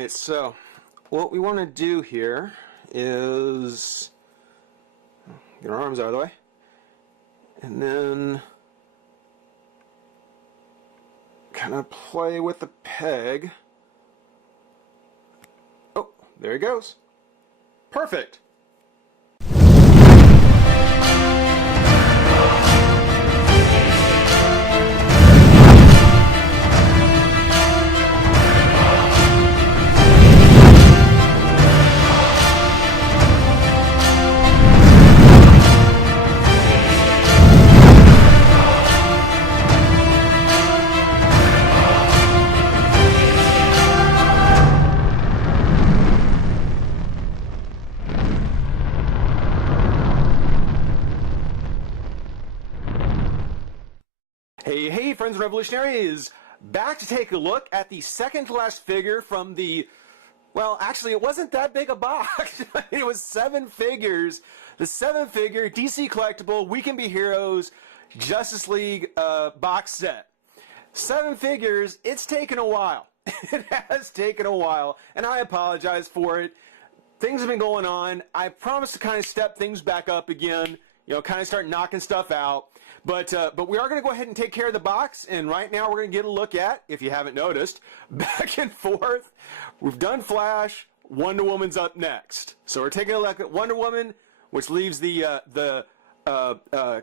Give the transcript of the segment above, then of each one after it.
Alright, so what we want to do here is get our arms out of the way, and then kind of play with the peg. Oh, there he goes. Perfect. Hey, friends and revolutionaries! Back to take a look at the second to last figure from the, well, actually it wasn't that big a box. It was 7 figures. The 7-figure DC Collectible We Can Be Heroes Justice League box set. 7 figures, it's taken a while. It has taken a while, and I apologize for it. Things have been going on. I promise to kind of step things back up again, you know, kind of start knocking stuff out. But we are going to go ahead and take care of the box, and right now we're going to get a look at, if you haven't noticed, back and forth. We've done Flash, Wonder Woman's up next. So we're taking a look at Wonder Woman, which leaves the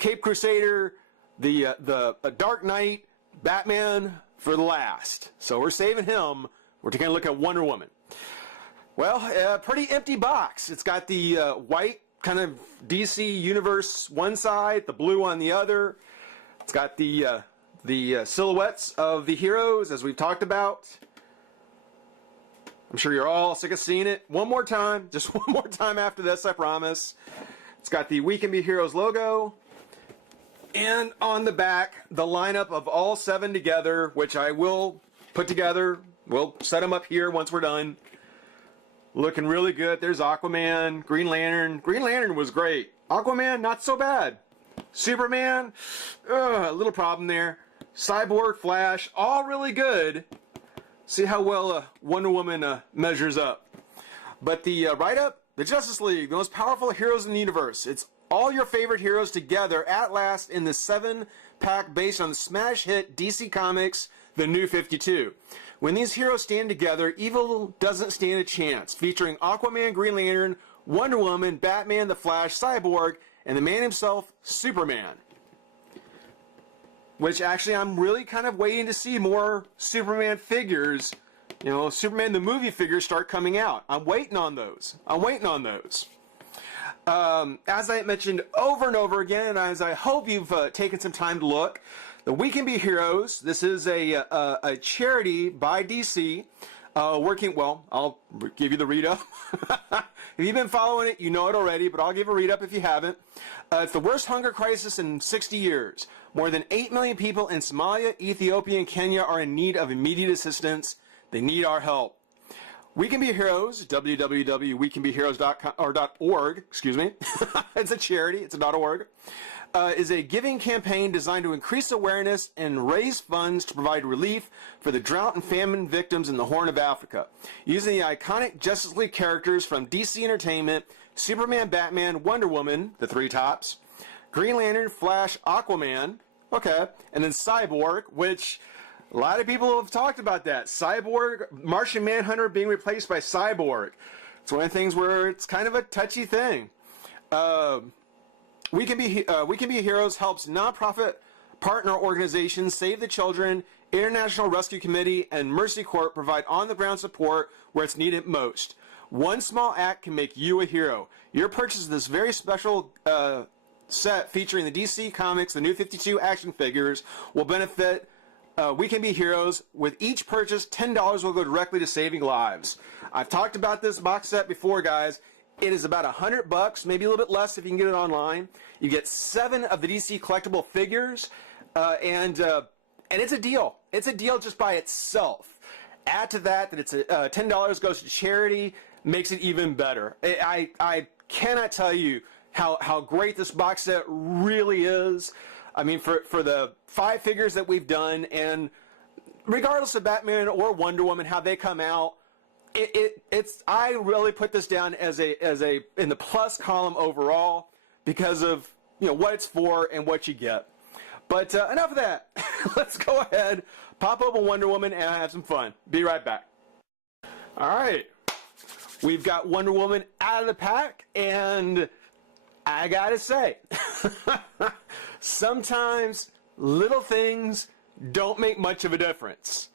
Cape Crusader, the Dark Knight, Batman for the last. So we're saving him. We're taking a look at Wonder Woman. Well, pretty empty box. It's got the white kind of DC Universe one side, the blue on the other. It's got the silhouettes of the heroes, as we've talked about. I'm sure you're all sick of seeing it. One more time, just one more time after this, I promise. It's got the We Can Be Heroes logo. And on the back, the lineup of all 7 together, which I will put together. We'll set them up here once we're done. Looking really good. There's Aquaman, Green Lantern. Green Lantern was great. Aquaman, not so bad. Superman, a little problem there. Cyborg, Flash, all really good. See how well Wonder Woman measures up. But the write-up, the Justice League, the most powerful heroes in the universe. It's all your favorite heroes together at last in the 7-pack based on the smash hit DC Comics, The New 52. When these heroes stand together, evil doesn't stand a chance. Featuring Aquaman, Green Lantern, Wonder Woman, Batman, The Flash, Cyborg, and the man himself, Superman. Which actually I'm really kind of waiting to see more Superman figures. You know, Superman the movie figures start coming out. I'm waiting on those. As I mentioned over and over again, and as I hope you've taken some time to look, the We Can Be Heroes, this is a charity by DC, working, well, I'll give you the read-up. If you've been following it, you know it already, but I'll give a read-up if you haven't. It's the worst hunger crisis in 60 years. More than 8 million people in Somalia, Ethiopia, and Kenya are in need of immediate assistance. They need our help. We Can Be Heroes, www.wecanbeheroes.org, excuse me. It's a charity, it's a .org. Is a giving campaign designed to increase awareness and raise funds to provide relief for the drought and famine victims in the Horn of Africa. Using the iconic Justice League characters from DC Entertainment, Superman, Batman, Wonder Woman, the 3 tops, Green Lantern, Flash, Aquaman, okay, and then Cyborg, which a lot of people have talked about that. Cyborg, Martian Manhunter being replaced by Cyborg. It's one of the things where it's kind of a touchy thing. We Can Be Heroes helps nonprofit partner organizations Save the Children, International Rescue Committee, and Mercy Corps provide on-the-ground support where it's needed most. One small act can make you a hero. Your purchase of this very special set featuring the DC Comics, the New 52 action figures, will benefit We Can Be Heroes. With each purchase, $10 will go directly to saving lives. I've talked about this box set before, guys. It is about $100, maybe a little bit less if you can get it online. You get 7 of the DC collectible figures, and it's a deal. It's a deal just by itself. Add to that it's $10 goes to charity, makes it even better. I cannot tell you how great this box set really is. I mean, for the 5 figures that we've done, and regardless of Batman or Wonder Woman, how they come out, it's I really put this down as a in the plus column overall because of what it's for and what you get. But enough of that. Let's go ahead, pop open Wonder Woman, and have some fun. Be right back. All right, we've got Wonder Woman out of the pack, and I gotta say, sometimes little things don't make much of a difference.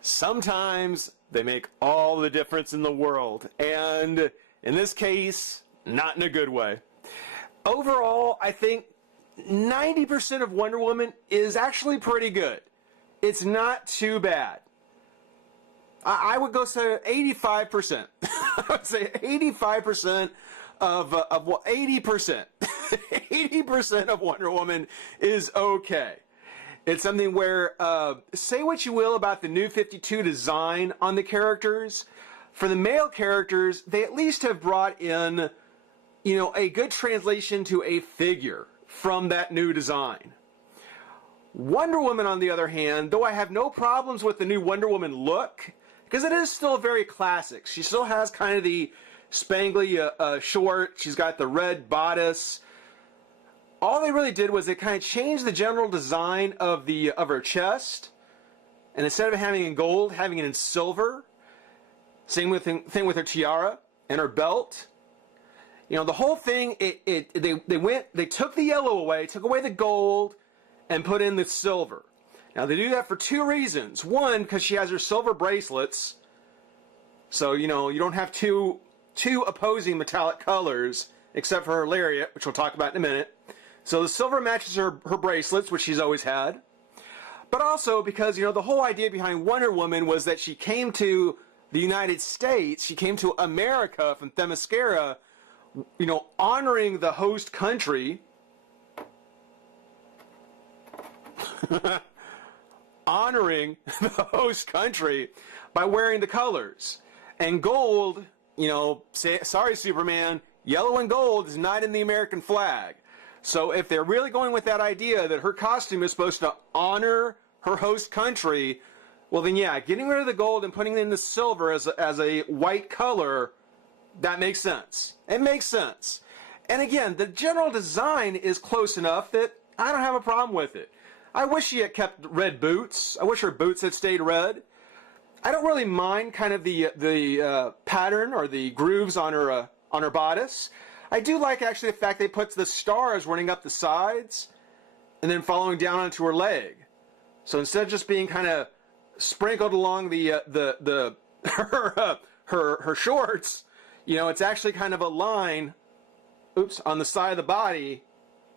Sometimes they make all the difference in the world, and in this case, not in a good way. Overall, I think 90% of Wonder Woman is actually pretty good. It's not too bad. I would go say 85%. I would say 85% of 80%. 80% of Wonder Woman is okay. It's something where, say what you will about the New 52 design on the characters. For the male characters, they at least have brought in, a good translation to a figure from that new design. Wonder Woman, on the other hand, though I have no problems with the new Wonder Woman look, because it is still very classic. She still has kind of the spangly short. She's got the red bodice. All they really did was they kind of changed the general design of her chest, and instead of having it in gold, having it in silver. Same thing with her tiara and her belt. The whole thing. They took the yellow away, took away the gold, and put in the silver. Now they do that for two reasons. One, because she has her silver bracelets, so you don't have two opposing metallic colors except for her lariat, which we'll talk about in a minute. So the silver matches her bracelets, which she's always had. But also because, the whole idea behind Wonder Woman was that she came to the United States, she came to America from Themyscira, honoring the host country. Honoring the host country by wearing the colors. And gold, sorry Superman, yellow and gold is not in the American flag. So if they're really going with that idea that her costume is supposed to honor her host country, well then yeah, getting rid of the gold and putting in the silver as a white color, that makes sense. It makes sense. And again, the general design is close enough that I don't have a problem with it. I wish she had kept red boots. I wish her boots had stayed red. I don't really mind kind of the pattern or the grooves on her bodice. I do like actually the fact they put the stars running up the sides and then following down onto her leg. So instead of just being kind of sprinkled along her shorts, it's actually kind of a line, on the side of the body,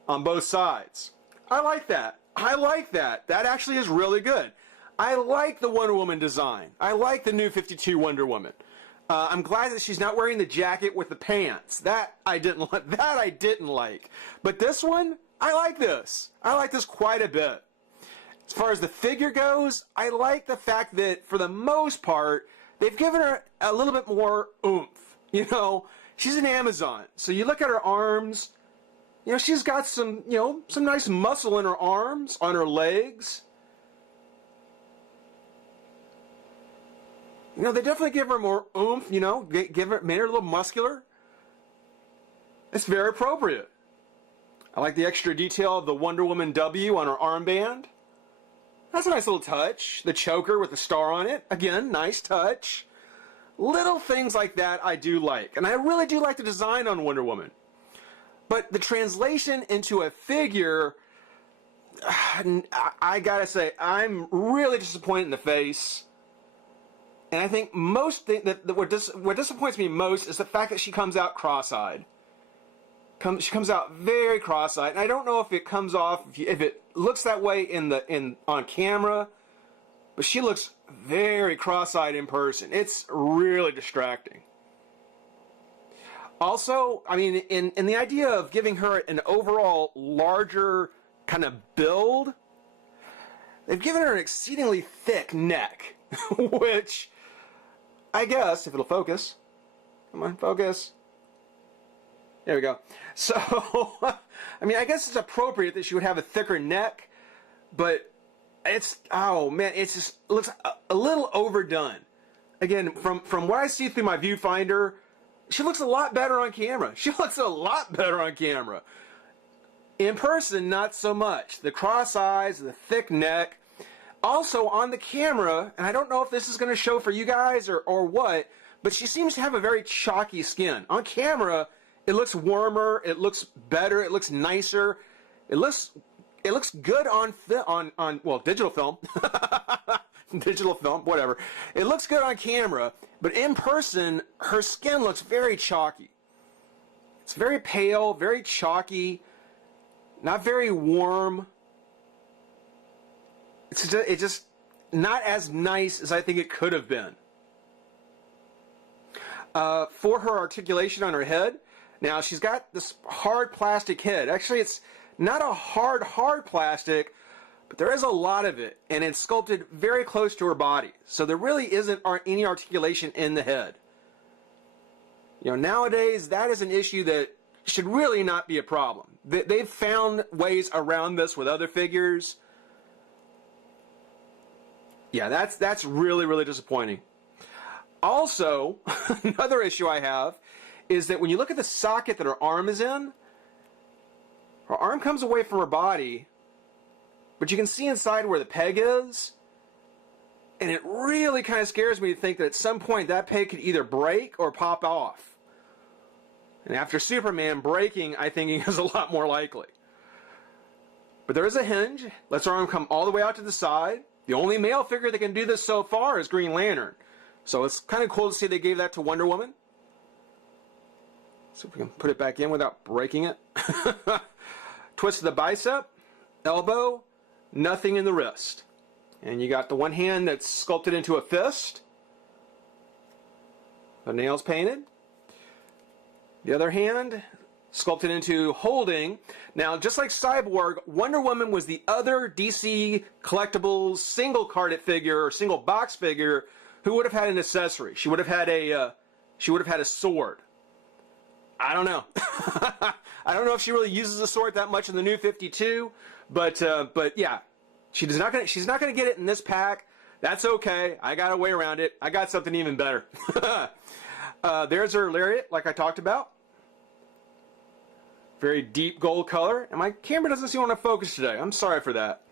on both sides. I like that. I like that. That actually is really good. I like the Wonder Woman design. I like the New 52 Wonder Woman. I'm glad that she's not wearing the jacket with the pants. That I didn't like. But this one, I like this. I like this quite a bit. As far as the figure goes, I like the fact that for the most part, they've given her a little bit more oomph. She's an Amazon. So you look at her arms, she's got some nice muscle in her arms, on her legs. They definitely give her more oomph, made her a little muscular. It's very appropriate. I like the extra detail of the Wonder Woman W on her armband. That's a nice little touch. The choker with the star on it. Again, nice touch. Little things like that I do like. And I really do like the design on Wonder Woman. But the translation into a figure, I gotta say, I'm really disappointed in the face. And I think what disappoints me most is the fact that she comes out cross-eyed. She comes out very cross-eyed, and I don't know if it comes off, if it looks that way on camera, but she looks very cross-eyed in person. It's really distracting. Also, I mean, in the idea of giving her an overall larger kind of build, they've given her an exceedingly thick neck, which I guess, if it'll focus, come on, focus. There we go. So, I mean, I guess it's appropriate that she would have a thicker neck, but it just looks a little overdone. again, from what I see through my viewfinder, she looks a lot better on camera. She looks a lot better on camera. In person, not so much. The cross eyes, the thick neck. Also on the camera, and I don't know if this is going to show for you guys or what, but she seems to have a very chalky skin. On camera, it looks warmer, it looks better, it looks nicer. It looks good on well, digital film. Digital film, whatever. It looks good on camera, but in person, her skin looks very chalky. It's very pale, very chalky, not very warm. It's just not as nice as I think it could have been. For her articulation on her head, now she's got this hard plastic head. Actually, it's not a hard plastic, but there is a lot of it, and it's sculpted very close to her body. So there really isn't any articulation in the head. You know, nowadays, that is an issue that should really not be a problem. They've found ways around this with other figures. Yeah, that's really, really disappointing. Also, another issue I have is that when you look at the socket that her arm is in, her arm comes away from her body, but you can see inside where the peg is, and it really kind of scares me to think that at some point that peg could either break or pop off. And after Superman, breaking, I think, is a lot more likely. But there is a hinge, lets her arm come all the way out to the side. The only male figure that can do this so far is Green Lantern. So it's kind of cool to see they gave that to Wonder Woman. See if we can put it back in without breaking it. Twist of the bicep, elbow, nothing in the wrist. And you got the one hand that's sculpted into a fist. The nails painted. The other hand sculpted into holding. Now, just like Cyborg, Wonder Woman was the other DC Collectibles single carded figure or single box figure who would have had an accessory. She would have had a sword. I don't know. I don't know if she really uses a sword that much in the New 52, but yeah, she's not gonna get it in this pack. That's okay. I got a way around it. I got something even better. There's her lariat, like I talked about. Very deep gold color, and my camera doesn't seem to want to focus today. I'm sorry for that.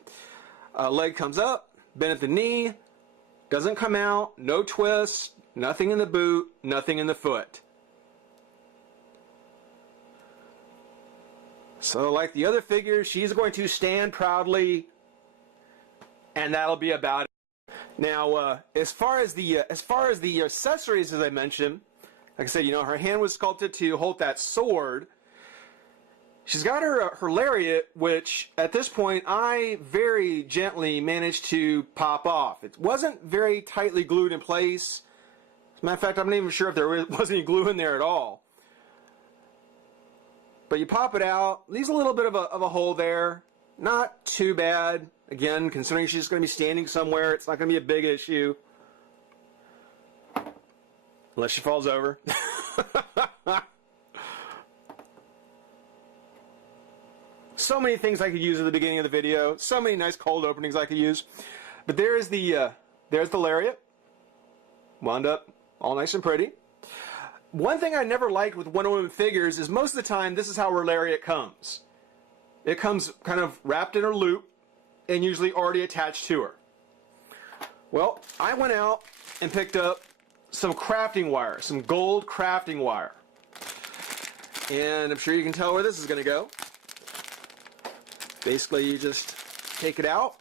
Leg comes up, bend at the knee, doesn't come out, no twist, nothing in the boot, nothing in the foot. So like the other figures, she's going to stand proudly, and that'll be about it. Now, as far as the accessories, as I mentioned, like I said, you know, her hand was sculpted to hold that sword. She's got her lariat, which at this point I very gently managed to pop off. It wasn't very tightly glued in place. As a matter of fact, I'm not even sure if there was any glue in there at all. But you pop it out, leaves a little bit of a hole there. Not too bad. Again, considering she's going to be standing somewhere, it's not going to be a big issue. Unless she falls over. So many things I could use at the beginning of the video. So many nice cold openings I could use. But there's the lariat. Wound up all nice and pretty. One thing I never liked with Wonder Woman figures is most of the time this is how her lariat comes. It comes kind of wrapped in her loop and usually already attached to her. Well, I went out and picked up some crafting wire, some gold crafting wire. And I'm sure you can tell where this is going to go. Basically, you just take it out.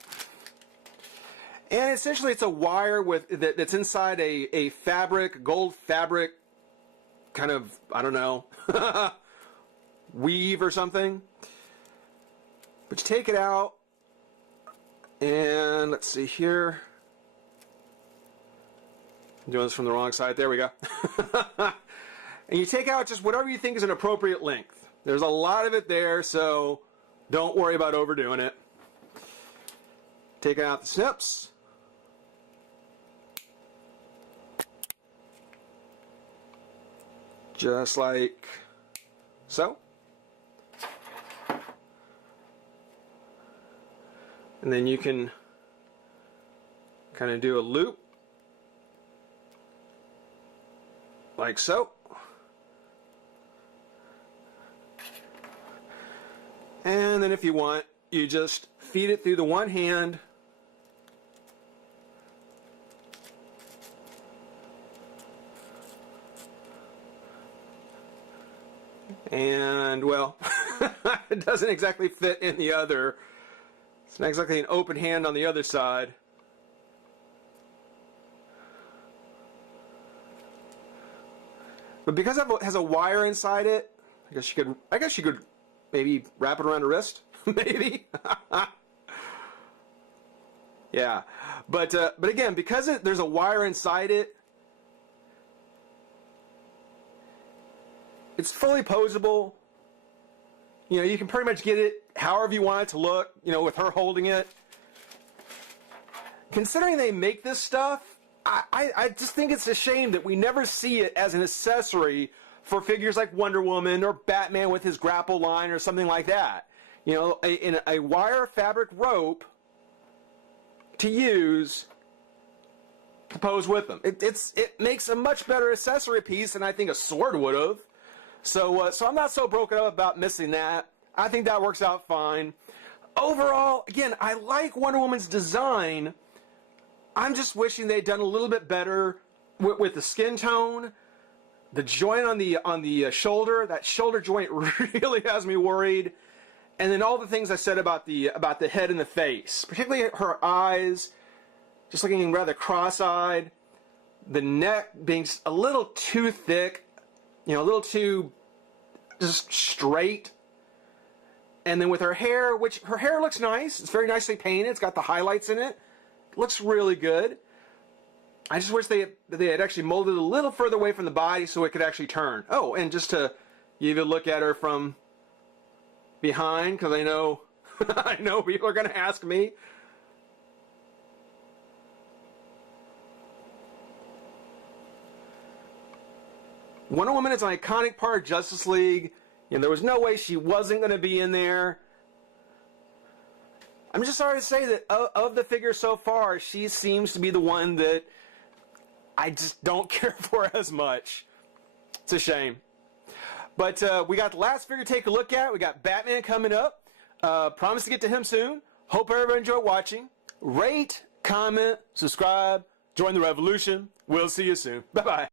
And essentially it's a wire that's inside a fabric, gold fabric, kind of, I don't know, weave or something. But you take it out, and let's see here. I'm doing this from the wrong side. There we go. And you take out just whatever you think is an appropriate length. There's a lot of it there, so don't worry about overdoing it. Taking out the snips. Just like so. And then you can kind of do a loop like so. And then if you want, you just feed it through the one hand. And, well, it doesn't exactly fit in the other. It's not exactly an open hand on the other side. But because it has a wire inside it, I guess you could maybe wrap it around the wrist, maybe. Yeah, but again, because there's a wire inside it, it's fully posable. You know, you can pretty much get it however you want it to look, you know, with her holding it. Considering they make this stuff, I just think it's a shame that we never see it as an accessory for figures like Wonder Woman or Batman with his grapple line or something like that. You know, in a wire fabric rope to use to pose with them. It makes a much better accessory piece than I think a sword would have. So I'm not so broken up about missing that. I think that works out fine. Overall, again, I like Wonder Woman's design. I'm just wishing they'd done a little bit better with the skin tone, the joint on the shoulder. That shoulder joint really has me worried. And then all the things I said about the head and the face, particularly her eyes, just looking rather cross-eyed. The neck being a little too thick, you know, a little too just straight. And then with her hair, which her hair looks nice. It's very nicely painted. It's got the highlights in it. It looks really good. I just wish they had actually molded it a little further away from the body so it could actually turn. Oh, and just to give you a look at her from behind, because I know I know people are going to ask me. Wonder Woman is an iconic part of Justice League. You know, there was no way she wasn't going to be in there. I'm just sorry to say that of the figures so far, she seems to be the one that I just don't care for as much. It's a shame. But we got the last figure to take a look at. We got Batman coming up. Promise to get to him soon. Hope everybody enjoyed watching. Rate, comment, subscribe, join the revolution. We'll see you soon. Bye-bye.